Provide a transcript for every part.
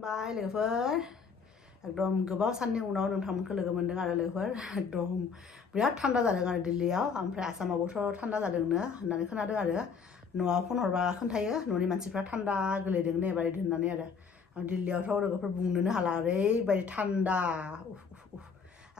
खुलुमबाय लोगोफोर एकदम गोबाव साननि उनाव नोंथांमोनखौ लोगो मोनदों आरो लोगोफोर एकदम बिराद थान्दा जादों आरो दिल्लीयाव ओमफ्राय आसामावबोथ' थान्दा जादोंनो होननानै खोनादों आरो न'आव फन हरबा खोन्थायो न'नि मानसिफ्रा थान्दा गोलैदोंनो एबार होननानै आरो दिल्लीयावथ' लोगोफोर बुंनोनो हाला ओरैबायदि थान्दा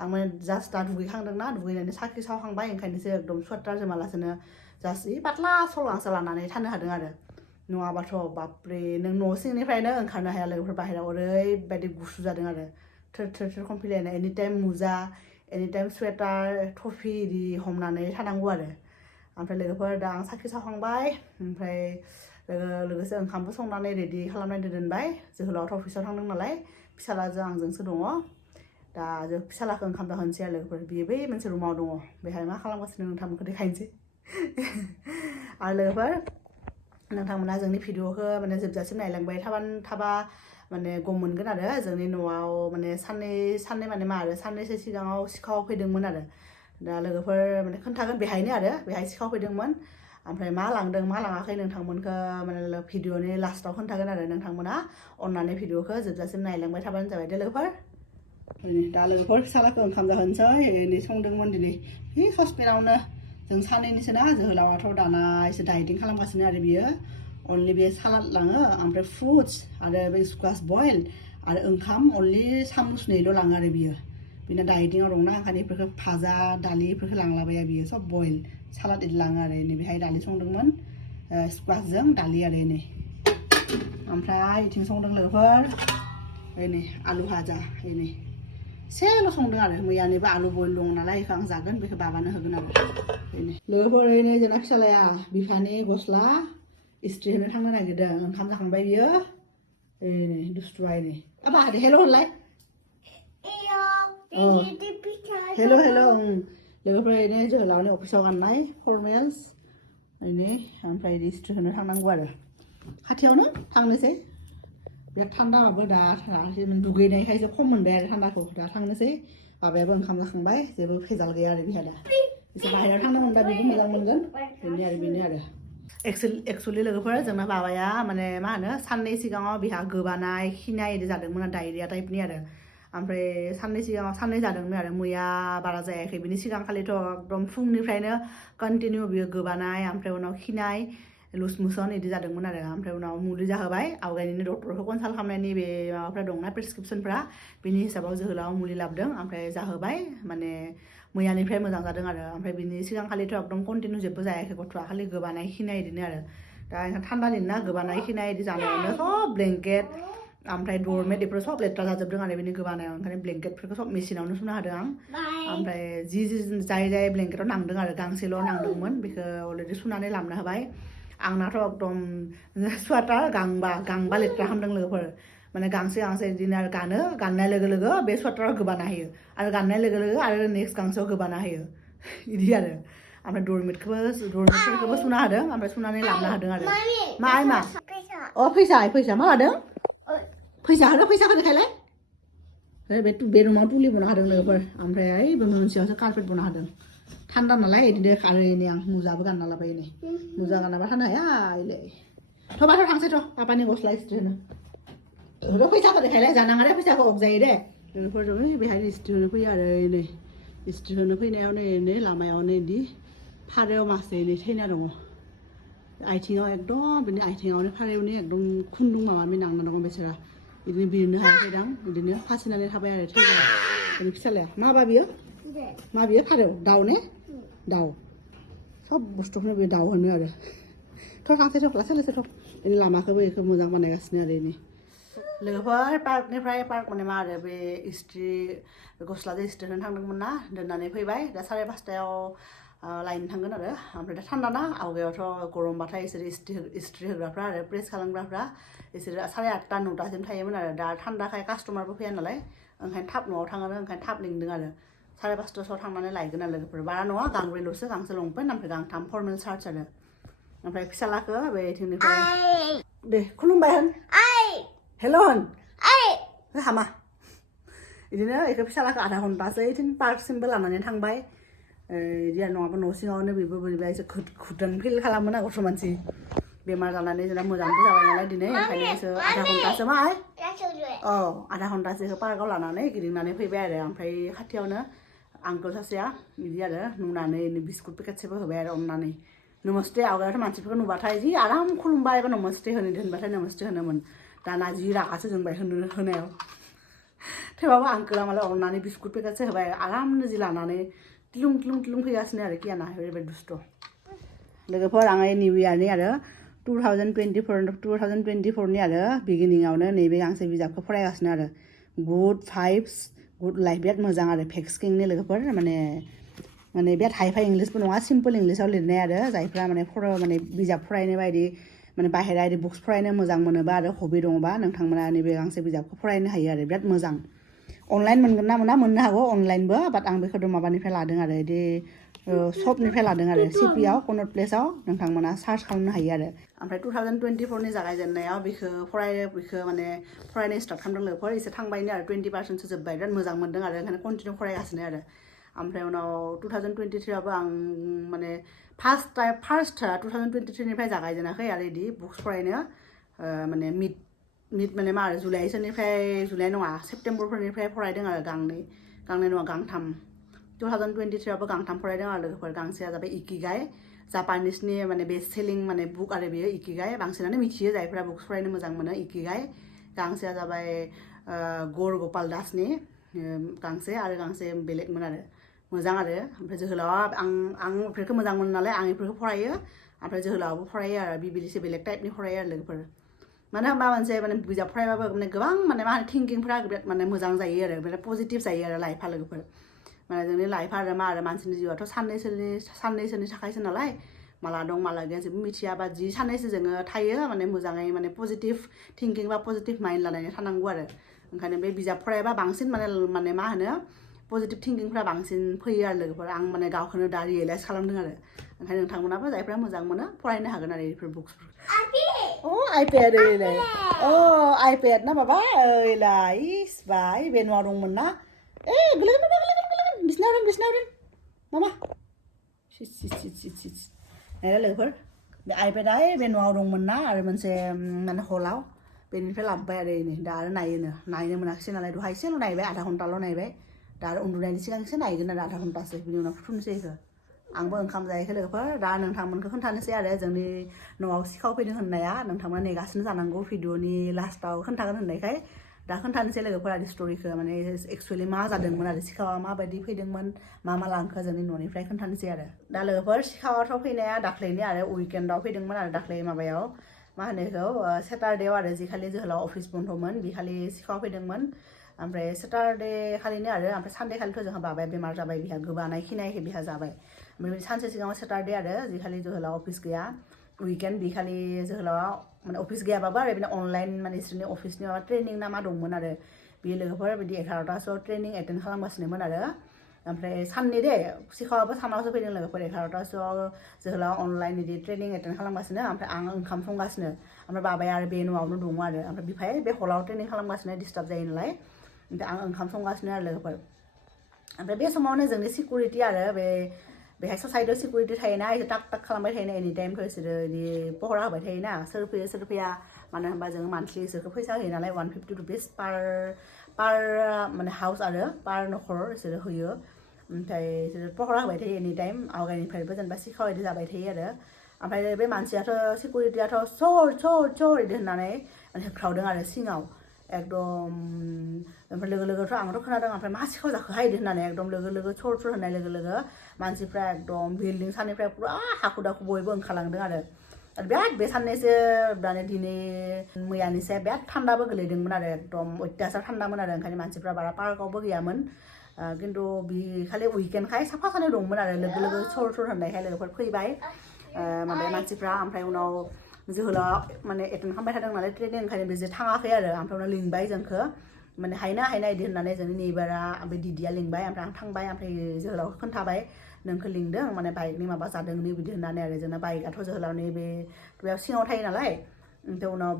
आं माने जास्ट दा दुगैखांदोंना दुगैनानै साखि सावखांबाय ओंखायनोसो एकदम स्वेटार जोमालासेनो जास्ट पातला सलगांसो लानानै थानो हादों आरो नङाबाथ' बापरे नों न' सिंनिफ्रायनो ओंखारनो हाया लोगोफोर बाहेरायाव ओरैबायदि गुसु जादों आरो थोर थोर थोर कमफ्लेनाय एनि टाइम मुजा एनि टाइम स्वेटार टफि इदि हमनानै थानांगौ आरो ओमफ्राय लोगोफोर दा आं साखि सावखांबाय ओमफ्राय लोगोसे ओंखामबो संनानै रेडि खालामनानै दोनबाय जोहोलावथ' अफिसाव थांदों नालाय फिसालाजों आंजोंसो दङ दा जों फिसालाखौ ओंखाम जाहोनोसै आरो लोगोफोर बियो बै मोनसे रुमाव दङ बेहाय मा खालामगासिनो नोंथांमोनखौ देखायनोसै आरो लोगोफोर नोंथांमोना जोंनि भिडिअखौ माने जोबजासिम नायलांबाय थाबा माने गम मोनगोन आरो जोंनि न'आव माने साननै माने मा आरो साननैसो सिगाङाव सिखाव फैदोंमोन आरो दा लोगोफोर माने खोन्थागोन बेहायनो आरो बेहाय सिखाव फैदोंमोन ओमफ्राय मा लांदों मा लाङाखै नोंथांमोनखौ माने भिडिअनि लास्टाव खोन्थागोन आरो नोंथांमोना अननानै भिडिअखौ जोबजासिम नायलांबाय थाबानो जाबाय दे लोगोफोर दा लोगोफोर फिसालाखौ ओंखाम जाहोनोसै ओरैनो संदोंमोन दिनै बे ससपेनावनो जों सानैनिसो ना जोहोलावाथ' दाना एसे डाइटिं खालामगासिनो आरो बियो अनलि बे सालाद लाङो ओमफ्राय फ्रुट्स आरो बे स्क्वाश बयल आरो ओंखाम अनलि सामुसनैल' लाङो आरो बियो बिना डाइटिंआव दंना ओंखायनो बेफोरखौ भाजा दालि बेफोरखौ लांलाबाया बियो सब बयल सालाद इदि लाङो आरो नै बेहाय दालि संदोंमोन स्क्वाशजों दालि आरो नै ओमफ्राय इथिं संदों लोगोफोर नै आलु भाजा नै एसेल' संदों आरो मैयानिबो आलु बयल दं नालाय बेखौ आं जागोन बेखौ बाबानो होगोन आरो लोगोफोर ओरैनो जोंना फिसालाया बिफानि गस्ला इस्ट्रि होनो थांनो नागिरदों ओंखाम जाखांबाय बियो नै दुस्थुआ नै आबा दे हेल' होनलाय हेल' लोगोफोर ओरैनो जोहोलावनि अफिसाव गाननाय फरमेल्स नै ओमफ्राय इस्ट्रि होनो थांनांगौ आरो खाथियावनो थांनोसै बिराद थान्दाबाबो दा दुगैनायखायसो खम मोनबाय आरो थान्दाखौ दा थांनोसै बाबायाबो ओंखाम जाखांबाय जेबो भेजाल गैया आरो बिहा दा एसे बाहेरायाव थांनो मोनबा बेबो मोजां मोनगोन बेनो आरो एक्सुवेलि लोगोफोर जोंना बाबाया माने मा होनो साननै सिगाङाव बिहा गोबानाय खिनाय इदि जादोंमोन आरो डायरिया टाइपनि आरो ओमफ्राय साननै सिगाङाव साननै जादोंमोन आरो मैया बारा जायाखै बिनि सिगांखालिथ' एकदम फुंनिफ्रायनो कन्टिनिउ बियो गोबानाय ओमफ्राय उनाव खिनाय लुज मोसन इदि जादोंमोन आरो ओमफ्राय उनाव मुलि जाहोबाय आवगायनिनो डक्टरखौ कनसाल्ट खालामनायनि बे माबाफ्रा दंना प्रेसक्रिपसनफ्रा बिनि हिसाबाव जोहोलाव मुलि लाबोदों ओमफ्राय जाहोबाय माने मैयानिफ्राय मोजां जादों आरो ओमफ्राय बिनि सिगांखालिथ' एकदम कन्टिनिउ जेबो जायाखै गथ'आ खालि गोबानाय खिनाय इदिनो आरो दा थान्दा दिन ना गोबानाय खिनाय इदि जानायावनो सब ब्लेंकेट ओमफ्राय डरमेट बेफोर सब लेथ्रा जाजोबदों आरो बिनि गोबानायाव ओंखायनो ब्लेंकेटफोरखौ सब मेसिनावनो सुना होदों आं ओमफ्राय जाय ब्लेंकेटाव नांदों आरो गांसेल' नांदोंमोन बेखौ अलरेडि सुनानै लाबोना होबाय आंनाथ' एकदम स्वेटार गांबा लेथ्रा खालामदों लोगोफोर माने गांसे बिदिनो आरो गाननाय लोगो लोगो बे स्वेटाराव गोबाना होयो आरो गाननाय लोगो लोगो आरो नेक्स्ट गांसेयाव गोबाना होयो बिदि आरो ओमफ्राय डरमेटफोरखौबो सुना होदों ओमफ्राय सुनानै लाबोना होदों आरो मा फैसा मा होदों फैसाखौ देखायलाय बे रुमाव तुलि बना होदों लोगोफोर ओमफ्राय बे मोनसेयावसो कार्पेट बना होदों थान्दा नालाय बिदिनो आरो नै आं मुजाबो गानना लाबाय नै मुजा गानाबा थानो हाया इलाय थ'बाथ' थांसैथ' पापानि गस्ला इस्ट्रि होनो फैसाखौ देखायलाय जानाङारे फैसाखौ अबजायो दे लोगोफोर बेहाय इस्ट्रि होनो फैयो आरो नै इस्ट्रि होनो फैनायाव नै लामायावनो बिदि फारौ मासे नै थैना दङ आथिङाव एकदम बिनि आथिङावनो फारौनि एकदम खुन्दुं माबा नांना दङ बेसोरा बिदिनो बिरनो हायाखैदां बिदिनो फासिनानै थाबाय आरो थैबाय बिनि फिसालाया माबा बियो फारौ दाउ ने दाउ सब बुस्थुखौनो बे दाउ होनो आरो थ' थांसै लासै बिनि लामाखौबो बेखौ मोजां बानायगासिनो आरो इनि लोगोफोर पार्क माने मा आरो बे गस्लाजों इस्ट्रि होनो थांदोंमोन ना दोननानै फैबाय दा 5:30 लायनो थांगोन आरो ओमफ्राय दा थान्दा ना आवगायावथ' गरमबाथाय इसोर इस्ट्रि होग्राफ्रा आरो प्रेस खालामग्राफ्रा इसोरो 8:30 9:00सिम थायोमोन आरो दा थान्दाखाय कास्टमारबो फैया नालाय ओंखायनो थाब न'आव थाङो ओंखायनो थाब लिंदों आरो 5:30 थांनानै लायगोन आरो लोगोफोर बारा नङा गांब्रैल'सो गांसे लंपेन्ट ओमफ्राय गांथाम फर्मेल सार्ट्स आरो ओमफ्राय फिसालाखौ बे इथिंनिफ्राय दे खुलुमबाय होन हेल' होन हामा बिदिनो बेखौ फिसालाखौ आधा घन्टासो इथिं पार्कसिमबो लानानै थांबाय बिदि आरो नङाबा न' सिङावनो बेबो बोरैबा एसे खुदोन फिल खालामो ना गथ' मानसि बेमार जानानै जोंना मोजांबो जाबाय नालाय दिनै ओंखायनो आधा घन्टासो मा आधा घन्टासो पार्कआव लानानै गिदिंनानै फैबाय आरो ओमफ्राय खाथियावनो आंकोल सासेया बिदि आरो नुनानै बिस्कुट पेकेटसेबो होबाय आरो अननानै नमस्ते आवगायावथ' मानसिफोरखौ नुबाथाय जि आराम खुलुमबाय एबा नमस्ते होनबाथाय नमस्ते होनोमोन दाना जि रागासो जोंबाय होनायाव थेवबाबो आंकोला मालाय अननानै बिस्कुट पेकेटसे होबाय आरामनो जि लानानै टिलुं फैगासिनो आरो कियाना ओरैबायदि दुस्थ' लोगोफोर आं निउ इयारनि आरो 2024 नि आरो बिगिनिंआवनो नैबे गांसे बिजाबखौ फरायगासिनो आरो गुड भाइब्स गुड लाइफ बिराद मोजां आरो भेक्स किंनि लोगोफोर माने बिराद हाइफाइ इंलिसबो नङा सिम्पोल इंलिसाव लिरनाय आरो जायफ्रा माने बिजाब फरायनो बायदि माने बाहेरारि बुक्स फरायनो मोजां मोनोबा आरो हबि दङबा नोंथांमोना नैबे गांसे बिजाबखौ फरायनो हायो आरो बिराद मोजां अनलाइन मोनगोन ना मोना मोननो हागौ अनलाइनबो बाट आं बेखौ माबानिफ्राय लादों आरो बिदि शपनिफ्राय लादों आरो सिपिआव कनट प्लेसाव नोंथांमोना सार्च खालामनो हायो आरो ओमफ्राय 2024 जागायजेननायाव बेखौ माने फरायनो स्टार्ट खालामदों लोगोफोर एसे थांबायनो आरो 20% जोब्बाय बिराद मोजां मोनदों आरो ओंखायनो कन्टिनिउ फरायगासिनो आरो ओमफ्राय उनाव 2023आवबो आं माने फार्स्ट 2023निफ्राय जागायजेनाखै आरो बिदि बुक्स फरायनो माने मिड माने मा आरो जुलाइ नङा सेप्तेम्बरफोरनिफ्राय फरायदों आरो गांनै नङा गांथाम 2023आवबो गांथाम फरायदों आरो लोगोफोर गांसेया जाबाय इकिगाइ जापानिसनि माने बेस्ट सेलिं माने बुक आरो बेयो इकिगाइ बांसिनानो मिथियो जायफ्रा बुक्स फरायनो मोजां मोनो इकिगाइ गांसेया जाबाय गौर गपाल दासनि गांसे आरो गांसे बेलेगमोन आरो मोजां आरो ओमफ्राय जोहोलावा आं बेफोरखौ मोजां मोनो नालाय आं बेफोरखौ फरायो ओमफ्राय जोहोलावाबो फरायो आरो बिबायदिसो बेलेग टाइपनि फरायो आरो लोगोफोर मानो होनबा मोनसे माने बिजाब फरायबाबो माने गोबां माने मा थिंकिंफ्रा बिराद माने मोजां जायो आरो बिराद पजिटिभ जायो आरो लाइफआ लोगोफोर माने जोंनि लाइफआ आरो मा आरो मानसिनि जिउआथ' साननैसोनि थाखायसो नालाय माला दं माला गैया जेबो मिथिया बा जि साननैसो जोङो थायो माने मोजाङै माने पजिटिभ थिंकिं बा पजिटिभ माइन्ड लानानै थानांगौ आरो ओंखायनो बे बिजाब फरायबा बांसिन माने मा होनो पजिटिभ थिंकिंफ्रा बांसिन फैयो आरो लोगोफोर आं माने गावखौनो दा रियेलाइज खालामदों आरो ओंखायनो नोंथांमोनाबो जायफ्रा मोजां मोनो फरायनो हागोन आरो बेफोर बुक्सफोरखौ आइपेड ओइलाय आइपेड ना माबा ओइलाय इस बाय बे न'आव दंमोन ना गोलैगोन बिसिनाव मामा नायला लोगोफोर बे आइपेडआ बे न'आव दंमोन ना आरो मोनसे माने हलाव बेनिफ्राय लाबोबाय आरो दा आरो नायनो मोनाखिसै नालाय दहाय एसेल' नायबाय आधा घन्टाल' नायबाय दा आरो उन्दुनायनि सिगांसो नायगोन आरो आधा घन्टासो बिनि उनाव फुथुनोसै बेखौ आंबो ओंखाम जायाखै लोगोफोर दा नोंथांमोनखौ खोन्थानोसै आरो जोंनि न'आव सिखाव फैदों होननाया नोंथांमोना नेगासिनो जानांगौ भिडिअनि लास्टाव खोन्थागोन होननायखाय दा खोन्थानोसै लोगोफोर आरो स्ट'रिखौ माने एक्सुवेलि मा जादोंमोन आरो सिखावा माबायदि फैदोंमोन मा लांखो जोंनि न'निफ्राय खोन्थानोसै आरो दा लोगोफोर सिखावाथ' फैनाया दाख्लैनि आरो उइकेन्डआव फैदोंमोन आरो दाख्लै माबायाव मा होनो बेखौ सेटारडेआव आरो जिखालि जोहोलाव अफिस बन्द'मोन बेखालि सिखाव फैदोंमोन ओमफ्राय सेटारडे खालिनो आरो ओमफ्राय सानडे खालिथ' जोंहा बाबाया बेमार जाबाय बिहा गोबानाय खिनायखाय बिहा जाबाय ओमफ्राय सानसे सिगाङाव सेटारडे आरो जिखालि जोहोलाव अफिस गैया उइकेन्ड बेखालि जोहोलावा माने अफिस गैयाबाबो आरो बिदिनो अनलाइन माने बिसोरनि अफिसनि माबा ट्रेनिं ना मा दंमोन आरो बे लोगोफोर बिदि 11टासोआव ट्रेनिं एटेन्ड खालामगासिनोमोन आरो ओमफ्राय साननि दे सिखावाबो सानावसो फैदों लोगोफोर 11टासोआव जोहोलाव अनलाइन बिदि ट्रेनिं एटेन्ड खालामगासिनो ओमफ्राय आं ओंखाम संगासिनो ओमफ्राय बाबाया आरो बे न'आवनो दङ आरो ओमफ्राय बिफाया बे हलाव ट्रेनिं खालामगासिनो डिस्टार्ब जायो नालाय ओमफ्राय आं ओंखाम संगासिनो आरो लोगोफोर ओमफ्राय बे समावनो जोंनि सिकिउरिटि आरो बेहाय ससाइटियाव सिकिउरिटि थायोना एसे टाक खालामबाय थायोना एनि टाइम बिसोरो बिदि पहरा होबाय थायोना सोर फैया मानो होनबा जोङो मान्थलि बिसोरखौ फैसा होयो नालाय 150 रुपिस पार माने हाउस आरो पार न'खर बिसोरो होयो ओमफ्राय बिसोरो पहरा होबाय थायो एनि टाइम आवगायनिफ्रायबो जेनेबा सिखाव बिदि जाबाय थायो आरो ओमफ्राय बे मानसियाथ' सिकिउरिटियाथ' सर बिदि होननानै होख्रावदों आरो सिङाव एकदम ओमफ्राय लोगोथ' आंथ' खोनादों ओमफ्राय मा सिखाव जाखोहाय बिदि होननानै एकदम लोगो सर होननाय लोगो मानसिफ्रा एकदम बिल्डिं सानिफ्राय पुरा हाखु दाखु बयबो ओंखारलांदों आरो बिराद बे साननैसो माने दिनै मैयानिसाय बिराद थान्दाबो गोलैदोंमोन आरो एकदम अत्यासार थान्दामोन आरो ओंखायनो मानसिफ्रा बारा पार्कआवबो गैयामोन खिन्थु बे खालि उइकेन्डखाय साफा सानै दंमोन आरो लोगो सर होननायखाय लोगोफोर फैबाय माबाया मानसिफ्रा ओमफ्राय उनाव जोहोलावा माने एटेन्ड खालामबाय थादों नालाय ट्रेनिं ओंखायनो बिसोर थाङाखै आरो ओमफ्राय उनाव लिंबाय जोंखौ माने हायना बिदि होननानै जोंनि नेबारा ओमफ्राय दिदिया लिंबाय ओमफ्राय आं थांबाय ओमफ्राय जोहोलावखौ खोन्थाबाय नोंखौ लिंदों माने बाइकनि माबा जादों बिदि होननानै आरो जोंना बाइकआथ' जोहोलावनि बेयाव सिङाव थायो नालाय ओमफ्राय उनाव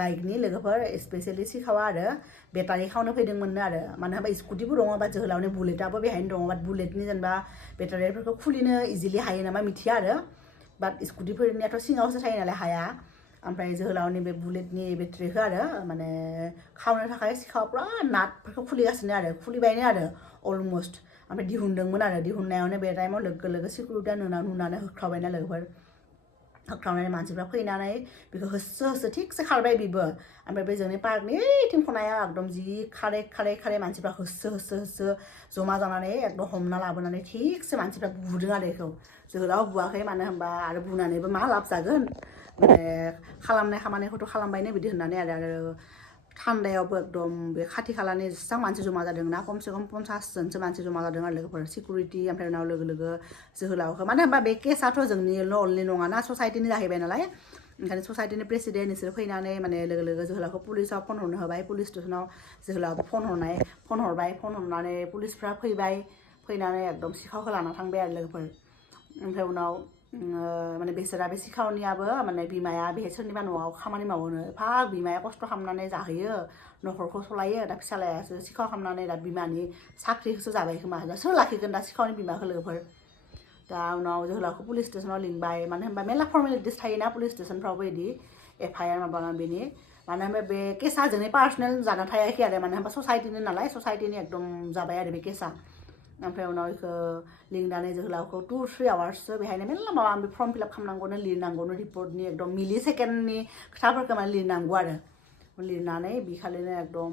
बाइकनि लोगोफोर स्पेसियेलि सिखावा आरो बेटारि खावनो फैदोंमोननो आरो मानो होनबा स्कुटिबो दङ बा जोहोलावनि बुलेटआबो बेहायनो दङ बाट बुलेटनि जेनेबा बेटारिफोरखौ खुलिनो इजिलि हायो नामा मिथिया आरो बाट स्कुटिफोरनियाथ' सिङावसो थायो नालाय हाया ओमफ्राय जोहोलावनि बे बुलेटनि बेटारिखौ आरो माने खावनो थाखाय सिखावा पुरा नाटफोरखौ खुलिगासिनो आरो खुलिबायनो आरो अलमस्ट ओमफ्राय दिहुनदोंमोन आरो दिहुननायावनो बे टाइमाव लोगो लोगो सिकिउरिटिया नुनानै होख्रावबायना लोगोफोर होख्रावनानै मानसिफ्रा फैनानै बेखौ होसो होसो थिगसे खारबाय बेबो ओमफ्राय बे जोंनि पार्कनि ओइथिं खनाया एकदम जि खारै मानसिफ्रा होसो जमा जानानै एकदम हमना लाबोनानै थिगसे मानसिफ्रा बुदों आरो बेखौ जोहोलाव बुवाखै मानो होनबा आरो बुनानैबो मा लाब जागोन माने खालामनाय खामानिखौथ' खालामबायनो बिदि होननानै आरो थान्दायावबो एकदम बे खाथि खालानि जेसेबां मानसि जमा जादों ना खमसे खम 50 जनसो मानसि जमा जादों आरो लोगोफोर सिकिउरिटि ओमफ्राय उनाव लोगो लोगो जोहोलावखौ मानो होनबा बे केसाथ' जोंनिल' अनलि नङाना ससाइटिनि जाहैबाय नालाय ओंखायनो ससाइटिनि प्रेसिडेन्ट बिसोर फैनानै माने लोगो लोगो जोहोलावखौ पुलिसाव फन हरनो होबाय पुलिस स्टेसनाव जोहोलावबो फन हरनानै पुलिसफ्रा फैनानै एकदम सिखावखौ लाना थांबाय आरो लोगोफोर ओमफ्राय उनाव माने बेसोरा बे सिखावनियाबो माने बिमाया बेहाय सोरनिबा न'आव खामानि मावोनो एफा बिमाया खस्थ' खालामनानै जाहोयो न'खरखौ सलायो दा फिसालायासो सिखाव खालामनानै दा बिमानि साख्रिखौसो जाबाय खोमा दा सोर लाखिगोन दा सिखावनि बिमाखौ लोगोफोर दा उनाव जोहोलावखौ पुलिस स्टेसनाव लिंबाय मानो होनबा मेरला फर्मेलिटिस थायोना पुलिस स्टेसनफ्रावबो बिदि FIR माबा बेनि मानो होनबा बे केसा जोंनि पार्सनेल जाना थायाखै आरो मानो होनबा ससाइटिनि नालाय ससाइटिनि एकदम जाबाय आरो बे केसा ओमफ्राय उनाव बेखौ लिंनानै जोहोलावखौ 2-3 आवार्ससो बेहायनो मेरला माबा माबि फर्म फिलआप खालामनांगौनो लिरनांगौनो रिपर्टनि एकदम मिलि सेकेन्डनि खोथाफोरखौ माने लिरनांगौ आरो लिरनानै बिखालिनो एकदम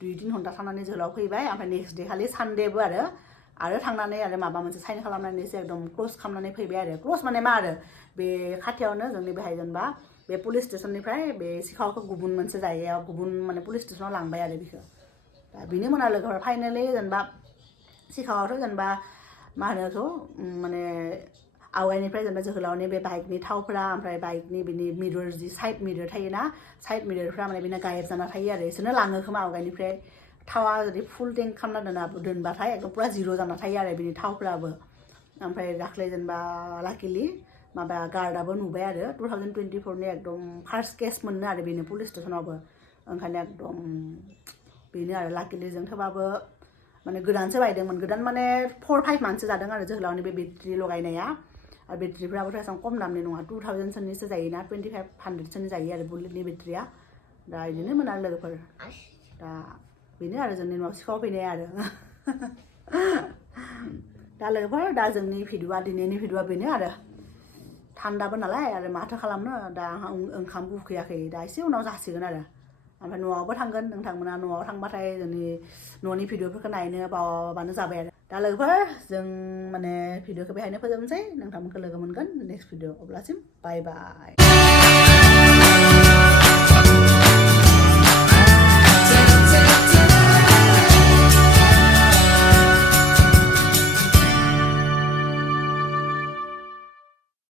2-3 घन्टा थानानै जोहोलाव फैबाय ओमफ्राय नेक्स्ट डे खालि सानडेबो आरो थांनानै आरो माबा मोनसे साइन खालामनानैसो एकदम क्ल'ज खालामनानै फैबाय आरो क्ल'ज माने मा आरो बे खाथियावनो जोंनि बेहाय जेनेबा बे पुलिस स्टेसननिफ्राय बे सिखावखौ गुबुन मोनसे जायगायाव गुबुन माने पुलिस स्टेसनाव लांबाय आरो बेखौ दा बेनोमोन आरो लोगोफोर फाइनालि जेनेबा सिखावाथ' जेनेबा मा होनो बेखौ माने आवगायनिफ्राय जेनेबा जोहोलावनि बे बाइकनि थावफ्रा ओमफ्राय बाइकनि बिनि मिरर जि साइड मिरर थायोना साइड मिररफ्रा माने बिना गायब जाना थायो आरो बिसोरनो लाङो खोमा आवगायनिफ्राय थावा जुदि फुल टेंक खालामना दोनबाथाय एकदम पुरा जिर' जाना थायो आरो बिनि थावफ्राबो ओमफ्राय दाख्लै जेनेबा लाकिलि माबा गार्डआबो नुबाय आरो 2024नि एकदम फार्स्ट केस मोननो आरो बेनो पुलिस स्टेसनावबो ओंखायनो एकदम बेनो आरो लाकिलि जों थेवबाबो माने गोदानसो बायदोंमोन गोदान माने 4-5 मानसो जादों आरो जोहोलावनि बे बेटारि लगायनाया आरो बेटारिफ्राबोथ' एसेबां खम दामनि नङा 2000 सोनिसो जायोना 2500 सोनि जायो आरो बुलेटनि बेटारिया दा बिदिनो मोन आरो लोगोफोर दा बेनो आरो जोंनि न'आव सिखाव फैनाय आरो दा लोगोफोर दा जोंनि दिनैनि भिडिअआ बेनो आरो थान्दाबो नालाय आरो माथो खालामनो दा ओंखामबो उखैयाखै दा एसे उनाव जासिगोन आरो ओमफ्राय न'आवबो थांगोन नोंथांमोना न'आव थांबाथाय जोंनि न'नि भिडिअफोरखौ नायनो बावाबानो जाबाय आरो दा लोगोफोर जों माने भिडिअखौ बेहायनो फोजोबनोसै नोंथांमोनखौ लोगो मोनगोन नेक्स्ट भिडिअ अब्लासिम बाय बाय